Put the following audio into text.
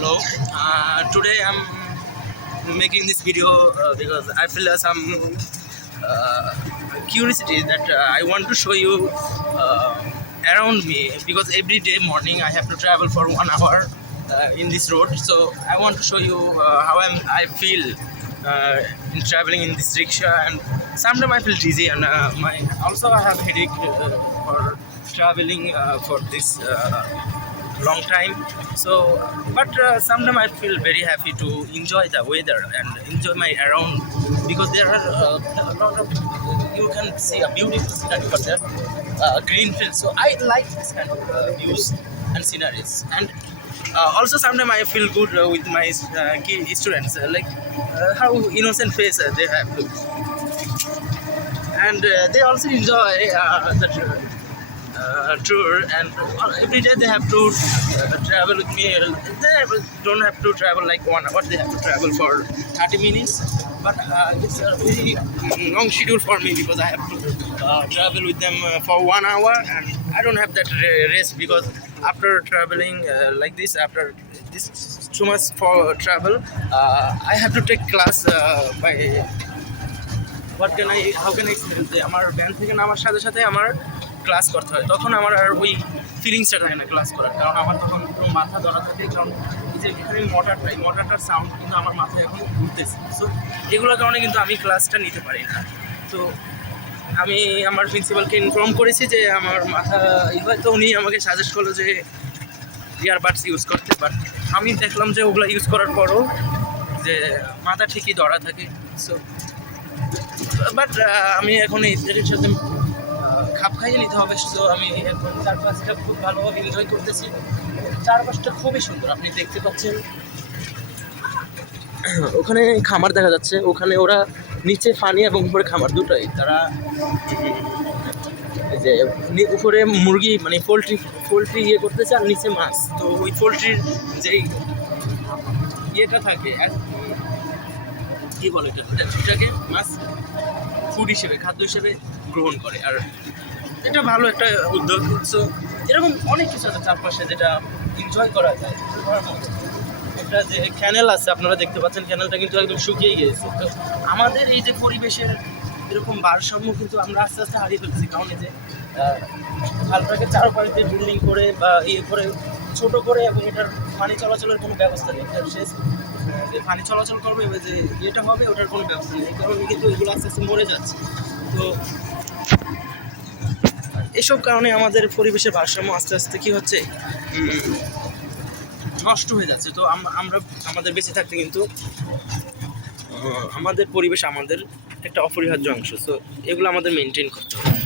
Hello. Today I'm making this video because I feel some curiosity that I want to show you around me, because every day morning I have to travel for 1 hour in this road. So I want to show you how I feel in traveling in this rickshaw, and sometimes I feel dizzy, and also I have headache for traveling for this long time. So but sometimes I feel very happy to enjoy the weather and enjoy my around, because there are a lot of, you can see a beautiful scenery over there, green fields. So I like this kind of views and sceneries. And also sometimes I feel good with my students, how innocent face they have, and they also enjoy the tour, and every day they have to travel with me. They don't have to travel like 1 hour, they have to travel for 30 minutes, but it's a very long schedule for me, because I have to travel with them for 1 hour, and I don't have that rest, because after traveling like this, after this too much for travel, I have to take class by how can I explain, যে আমার ban থেকে নামার সাথে সাথে আমার class করতে হয়, তখন আমার আর ওই ফিলিংসটা থাকে না ক্লাস করার, কারণ আমার তখন পুরো মাথা ধরা থাকে, কারণ এই যে এখানে মোটরটার সাউন্ড কিন্তু আমার মাথায় এখন ঘুরতেছে। সো এগুলোর কারণে কিন্তু আমি ক্লাসটা নিতে পারি না। তো আমি আমার প্রিন্সিপালকে ইনফর্ম করেছি যে আমার মাথা এইভাবে, তো উনি আমাকে সাজেস্ট করলো যে ইয়ারবাডস ইউজ করতে, বাট আমি দেখলাম যে ওগুলো ইউজ করার পরও যে মাথা ঠিকই ধরা থাকে। সো বাট আমি এখন এই এর সাথে খাপ খাইয়ে নিতে হবে। সো আমি এখন চারপাশটা খুব ভালোভাবে এনজয় করতেছি। চারপাশটা খুবই সুন্দর, আপনি দেখতে পাচ্ছেন। ওখানে খামার দেখা যাচ্ছে, ওখানে ওরা নিচে ফানি এবং উপরে খামার দুটোই, তারা এই যে উপরে মুরগি মানে পোলট্রি ইয়ে করতেছে, আর নিচে মাছ। তো ওই পোলট্রির যেই ইয়েটা থাকে, কি বলে এটাকে, মাছ ফুড হিসেবে, খাদ্য হিসেবে গ্রহণ করে। আর এটা ভালো একটা উদ্যোগ। সো এরকম অনেক কিছু আছে চারপাশে যেটা এনজয় করা যায়। একটা যে ক্যানেল আছে আপনারা দেখতে পাচ্ছেন, ক্যানেলটা কিন্তু একদম শুকিয়ে গিয়েছে। তো আমাদের এই যে পরিবেশের এরকম ভারসাম্য কিন্তু আমরা আস্তে আস্তে হারিয়ে ফেলছি, কারণ এই যে খালটাকে চারপাশে বিল্ডিং করে বা ইয়ে করে ছোট করে, এবং এটার পানি চলাচলের কোনো ব্যবস্থা নেই। শেষ যে পানি চলাচল করবে, যে ইয়েটা হবে, ওটার কোনো ব্যবস্থা নেই, কারণ কিন্তু এগুলো আস্তে আস্তে মরে যাচ্ছে। তো এসব কারণে আমাদের পরিবেশের ভারসাম্য আস্তে আস্তে কী হচ্ছে, নষ্ট হয়ে যাচ্ছে। তো আমরা আমাদের বেঁচে থাকতে কিন্তু আমাদের পরিবেশ আমাদের একটা অপরিহার্য অংশ। সো এগুলো আমাদের মেনটেন করতে হবে।